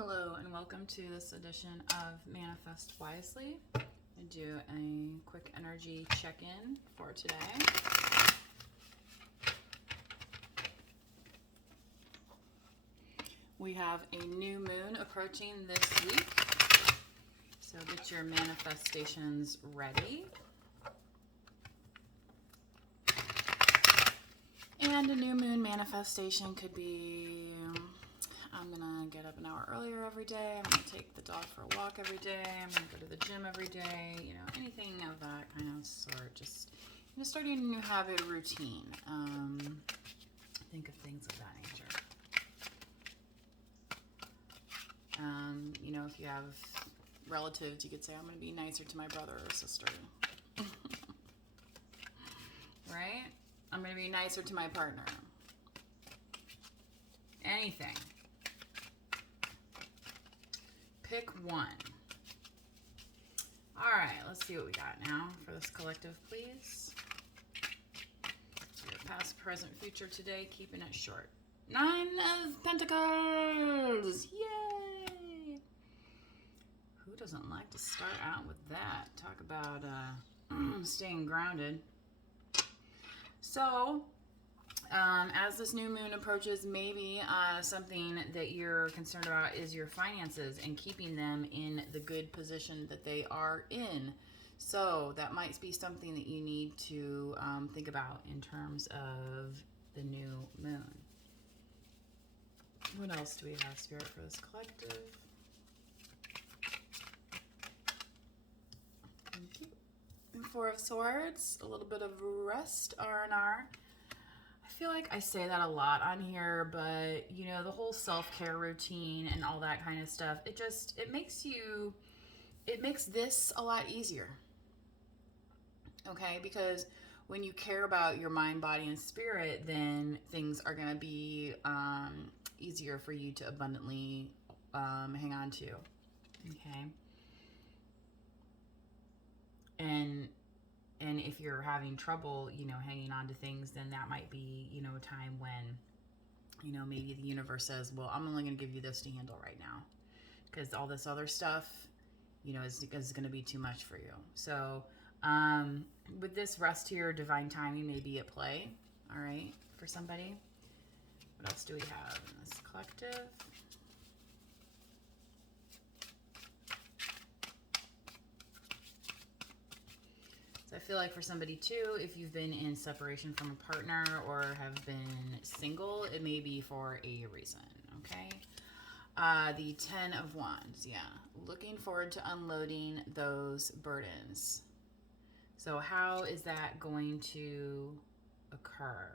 Hello and welcome to this edition of Manifest Wisely. I do a quick energy check-in for today. We have a new moon approaching this week, so get your manifestations ready. And a new moon manifestation could be I'm gonna get up an hour earlier every day. I'm gonna take the dog for a walk every day. I'm gonna go to the gym every day. You know, anything of that kind of sort. Just starting a new habit, routine. Think of things of that nature. You know, if you have relatives, you could say, I'm gonna be nicer to my brother or sister. Right? I'm gonna be nicer to my partner. Anything. Pick one. All right, let's see what we got now for this collective, please. Your past, present, future today, keeping it short. 9 of Pentacles! Yay! Who doesn't like to start out with that? Talk about staying grounded. So, as this new moon approaches, maybe something that you're concerned about is your finances and keeping them in the good position that they are in. So that might be something that you need to think about in terms of the new moon. What else do we have, Spirit, for this collective? Thank you. And 4 of Swords, a little bit of rest, R&R. I feel like I say that a lot on here, but you know, the whole self-care routine and all that kind of stuff, it makes this a lot easier. Okay? Because when you care about your mind, body, and spirit, then things are going to be easier for you to abundantly hang on to. Okay? And if you're having trouble, you know, hanging on to things, then that might be, you know, a time when, you know, maybe the universe says, well, I'm only going to give you this to handle right now, because all this other stuff, you know, is going to be too much for you. So with this rest here, divine timing may be at play, all right, for somebody. What else do we have in this collective? So I feel like for somebody too, if you've been in separation from a partner or have been single, it may be for a reason, okay? The 10 of Wands, yeah. Looking forward to unloading those burdens. So how is that going to occur?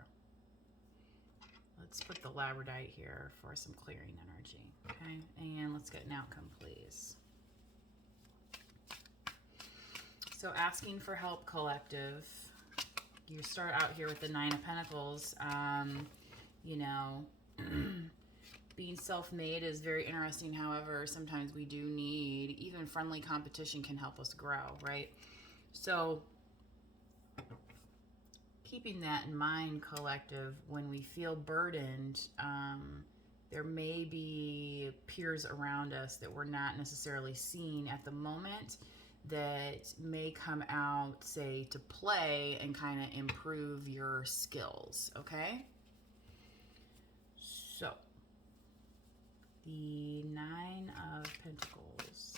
Let's put the Labradorite here for some clearing energy, okay? And let's get an outcome, please. So asking for help, collective. You start out here with the 9 of Pentacles. You know, being self-made is very interesting. However, sometimes we do need, even friendly competition can help us grow, right? So keeping that in mind, collective, when we feel burdened, there may be peers around us that we're not necessarily seeing at the moment that may come out, say, to play and kind of improve your skills, okay? So, the 9 of Pentacles.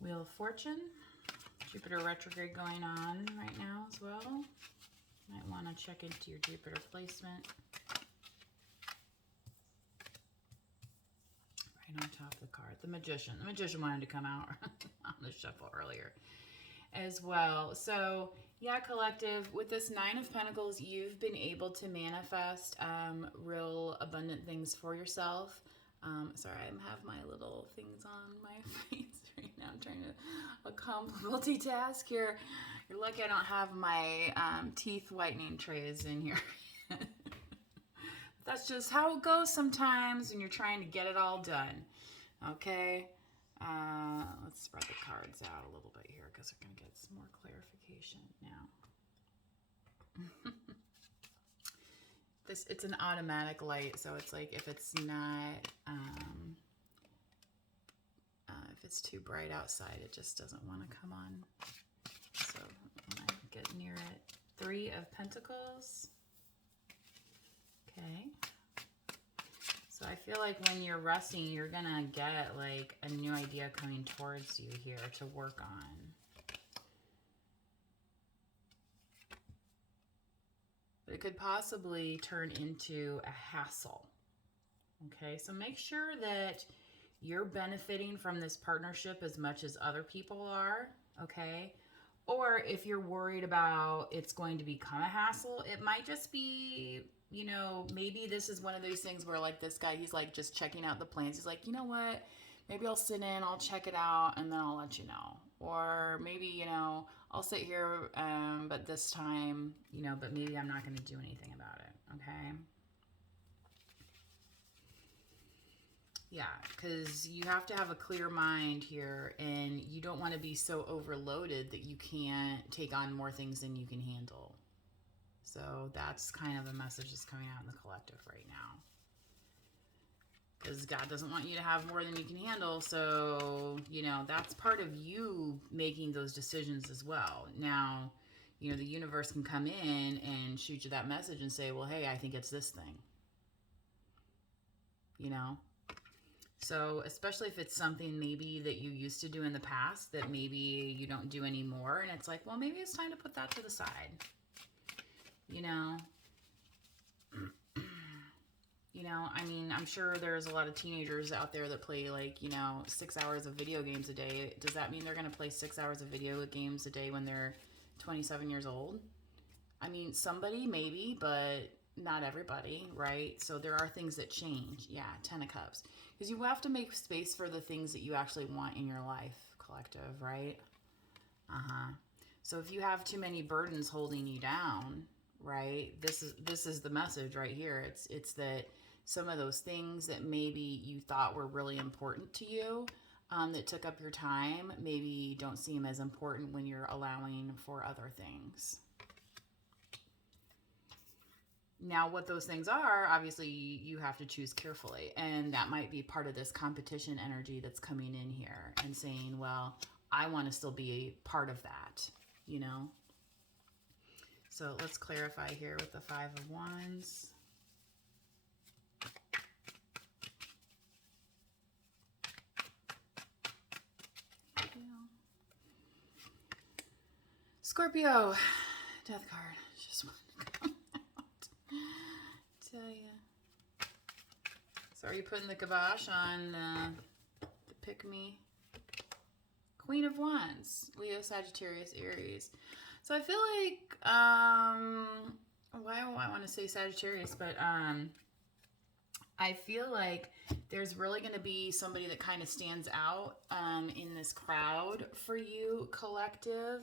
Wheel of Fortune. Jupiter retrograde going on right now as well. Might want to check into your Jupiter placement. Right on top of the card. The Magician. The Magician wanted to come out on the shuffle earlier as well. So, yeah, collective, with this 9 of Pentacles, you've been able to manifest real abundant things for yourself. Sorry, I have my little things on my face right now. I'm trying to multitask here. You're lucky I don't have my teeth whitening trays in here. That's just how it goes sometimes when you're trying to get it all done. Okay? Let's spread the cards out a little bit here because we're going to get some more clarification now. It's an automatic light, so it's like if it's not, if it's too bright outside, it just doesn't want to come on. So when I get near it, 3 of Pentacles. Okay. So I feel like when you're resting, you're gonna get like a new idea coming towards you here to work on. But it could possibly turn into a hassle. Okay, so make sure that you're benefiting from this partnership as much as other people are, okay? Or if you're worried about it's going to become a hassle, it might just be, you know, maybe this is one of those things where like this guy, he's like just checking out the plans. He's like, you know what? Maybe I'll sit in, I'll check it out, and then I'll let you know. Or maybe, you know, I'll sit here, but this time, you know, but maybe I'm not going to do anything about it, okay? Yeah, because you have to have a clear mind here, and you don't want to be so overloaded that you can't take on more things than you can handle. So that's kind of the message that's coming out in the collective right now. Because God doesn't want you to have more than you can handle. So, you know, that's part of you making those decisions as well. Now, you know, the universe can come in and shoot you that message and say, well, hey, I think it's this thing. You know? So, especially if it's something maybe that you used to do in the past that maybe you don't do anymore. And it's like, well, maybe it's time to put that to the side. You know? You know, I mean, I'm sure there's a lot of teenagers out there that play like, you know, 6 hours of video games a day. Does that mean they're going to play 6 hours of video games a day when they're 27 years old? I mean, somebody maybe, but not everybody, right? So there are things that change. Yeah, 10 of Cups. Because you have to make space for the things that you actually want in your life, collective, right? So if you have too many burdens holding you down, right? This is the message right here. It's that some of those things that maybe you thought were really important to you, that took up your time, maybe don't seem as important when you're allowing for other things. Now, what those things are, obviously, you have to choose carefully. And that might be part of this competition energy that's coming in here and saying, well, I want to still be a part of that, you know? So let's clarify here with the 5 of Wands. Scorpio, Death card. Just want to come out. Tell ya. So are you putting the kibosh on the pick me? Queen of Wands, Leo, Sagittarius, Aries. So I feel like, why do I want to say Sagittarius, but I feel like there's really going to be somebody that kind of stands out in this crowd for you, collective,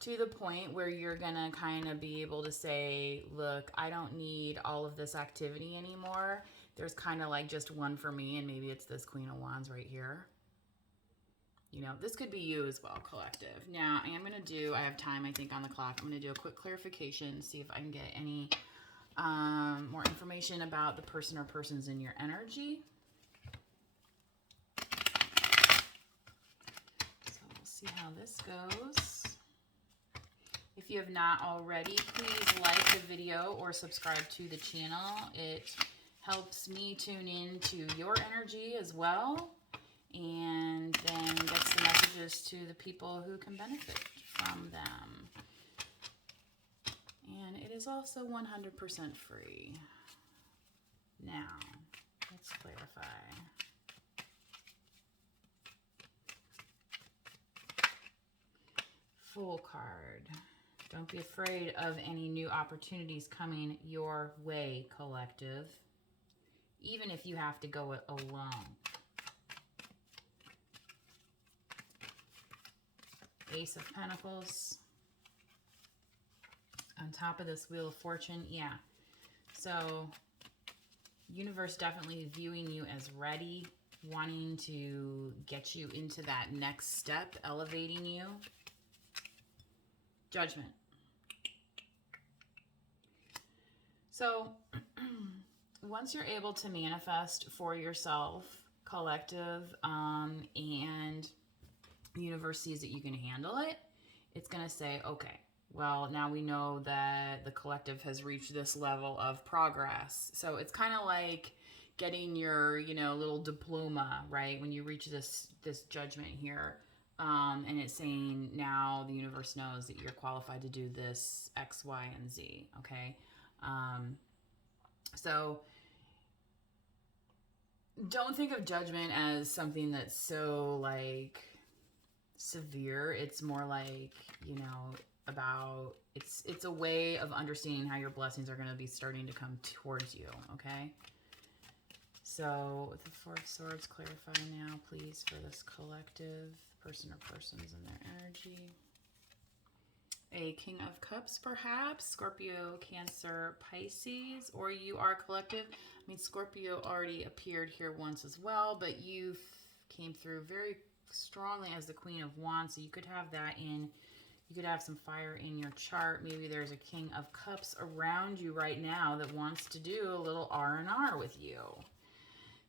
to the point where you're going to kind of be able to say, look, I don't need all of this activity anymore. There's kind of like just one for me, and maybe it's this Queen of Wands right here. You know, this could be you as well, collective. Now, I am going to do, I have time, I think, on the clock. I'm going to do a quick clarification, see if I can get any more information about the person or persons in your energy. So we'll see how this goes. If you have not already, please like the video or subscribe to the channel. It helps me tune in to your energy as well, and then gets the messages to the people who can benefit from them. And it is also 100% free. Now, let's clarify. Fool card. Don't be afraid of any new opportunities coming your way, collective. Even if you have to go it alone. Ace of Pentacles. On top of this Wheel of Fortune, yeah. So Universe definitely viewing you as ready, wanting to get you into that next step, elevating you. Judgment. So once you're able to manifest for yourself, collective, and the universe sees that you can handle it, it's going to say, okay, well, now we know that the collective has reached this level of progress. So it's kind of like getting your, you know, little diploma, right? When you reach this judgment here, and it's saying now the universe knows that you're qualified to do this X, Y, and Z, okay? So don't think of judgment as something that's so like severe. It's more like, you know, about it's a way of understanding how your blessings are going to be starting to come towards you, okay? So with the Four of Swords, clarify now, please, for this collective, person or persons and their energy. A King of Cups, perhaps. Scorpio, Cancer, Pisces, or you are collective. I mean, Scorpio already appeared here once as well, but you came through very strongly as the Queen of Wands, so you could have that in, you could have some fire in your chart. Maybe there's a King of Cups around you right now that wants to do a little R&R with you.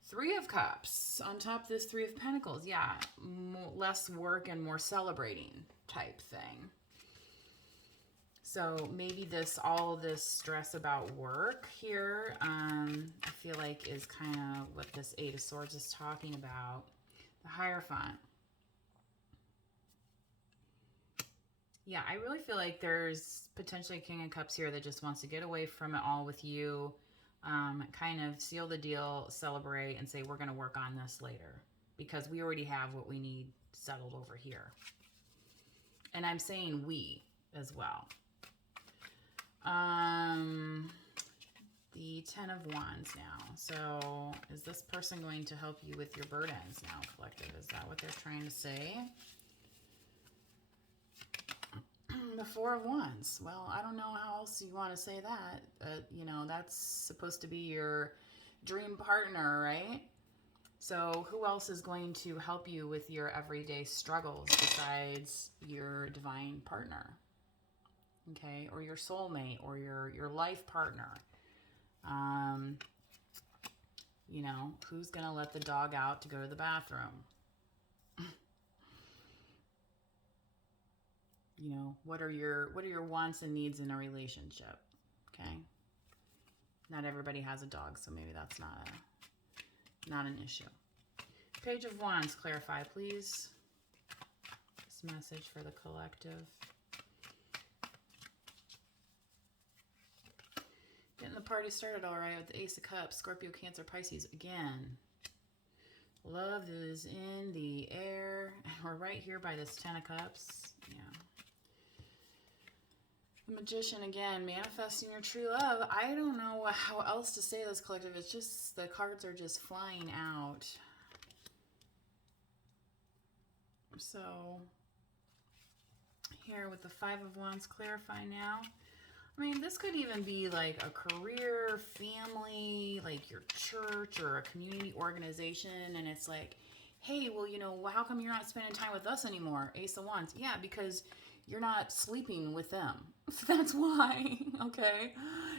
Three of Cups on top of this Three of Pentacles. Yeah, less work and more celebrating type thing. So maybe all this stress about work here, I feel like is kind of what this Eight of Swords is talking about. The Hierophant. Yeah, I really feel like there's potentially a King of Cups here that just wants to get away from it all with you, kind of seal the deal, celebrate, and say, we're going to work on this later because we already have what we need settled over here. And I'm saying we as well. The Ten of Wands now. So is this person going to help you with your burdens now, collective? Is that what they're trying to say? The Four of Wands. Well, I don't know how else you want to say that. You know, that's supposed to be your dream partner, right? So who else is going to help you with your everyday struggles besides your divine partner? Okay, or your soulmate, or your life partner. You know, who's going to let the dog out to go to the bathroom? You know, what are your wants and needs in a relationship? Okay. Not everybody has a dog, so maybe that's not an issue. Page of Wands, clarify, please. This message for the collective. Getting the party started all right with the Ace of Cups, Scorpio, Cancer, Pisces again. Love is in the air. We're right here by this Ten of Cups. Yeah. The Magician again, manifesting your true love. I don't know how else to say this, collective. It's just the cards are just flying out. So here with the Five of Wands, clarify now. I mean, this could even be like a career, family, like your church or a community organization. And it's like, hey, well, you know, how come you're not spending time with us anymore? Ace of Wands. Yeah, because you're not sleeping with them. That's why, okay?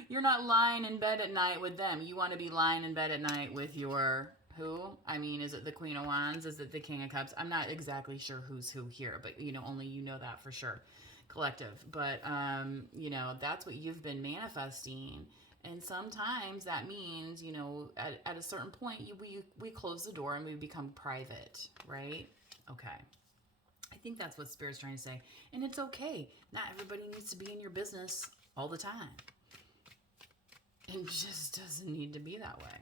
You're not lying in bed at night with them. You want to be lying in bed at night with your who? I mean, is it the Queen of Wands? Is it the King of Cups? I'm not exactly sure who's who here, but, you know, only you know that for sure. Collective. But, you know, that's what you've been manifesting. And sometimes that means, you know, at a certain point, we close the door and we become private, right? Okay. I think that's what Spirit's trying to say. And it's okay. Not everybody needs to be in your business all the time. It just doesn't need to be that way.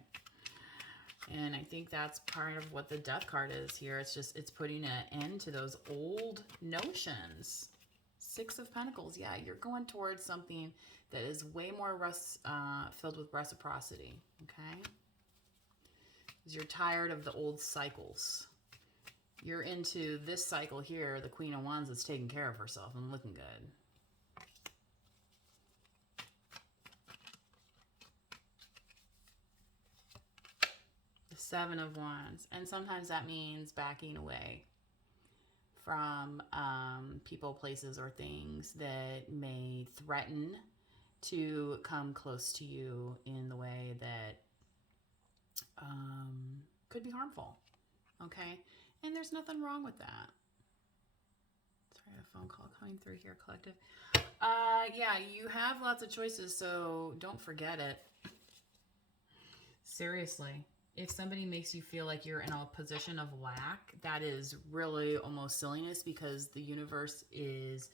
And I think that's part of what the Death card is here. It's putting an end to those old notions. Six of Pentacles. Yeah, you're going towards something that is way more filled with reciprocity. Okay? Because you're tired of the old cycles. You're into this cycle here. The Queen of Wands is taking care of herself and looking good. Seven of Wands. And sometimes that means backing away from people, places, or things that may threaten to come close to you in the way that could be harmful. Okay? And there's nothing wrong with that. Sorry, a phone call coming through here, collective. Yeah, you have lots of choices, so don't forget it. Seriously. If somebody makes you feel like you're in a position of lack, that is really almost silliness, because the universe is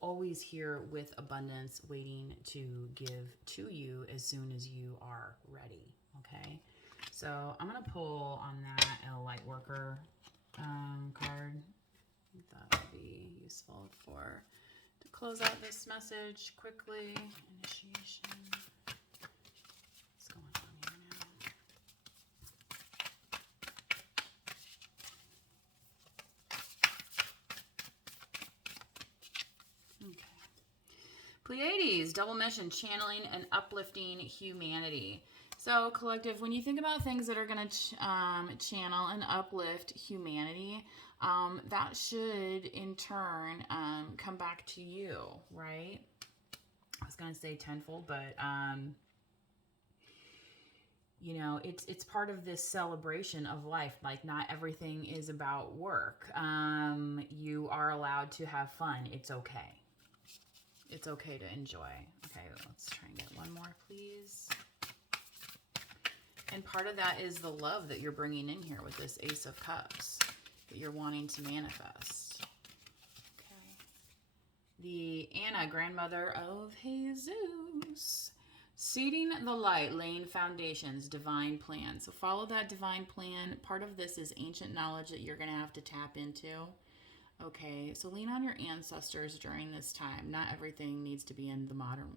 always here with abundance waiting to give to you as soon as you are ready. Okay? So I'm going to pull on that a light worker card. That would be useful to close out this message quickly. Initiation. What's going on here now? Okay. Pleiades, double mission, channeling and uplifting humanity. So, collective, when you think about things that are going to channel and uplift humanity, that should in turn come back to you, right? I was going to say tenfold, but you know, it's part of this celebration of life. Like, not everything is about work. You are allowed to have fun. It's okay. It's okay to enjoy. Okay, let's try and get one more, please. And part of that is the love that you're bringing in here with this Ace of Cups that you're wanting to manifest. Okay. The Anna, grandmother of Jesus. Seeding the light, laying foundations, divine plan. So follow that divine plan. Part of this is ancient knowledge that you're going to have to tap into. Okay, so lean on your ancestors during this time. Not everything needs to be in the modern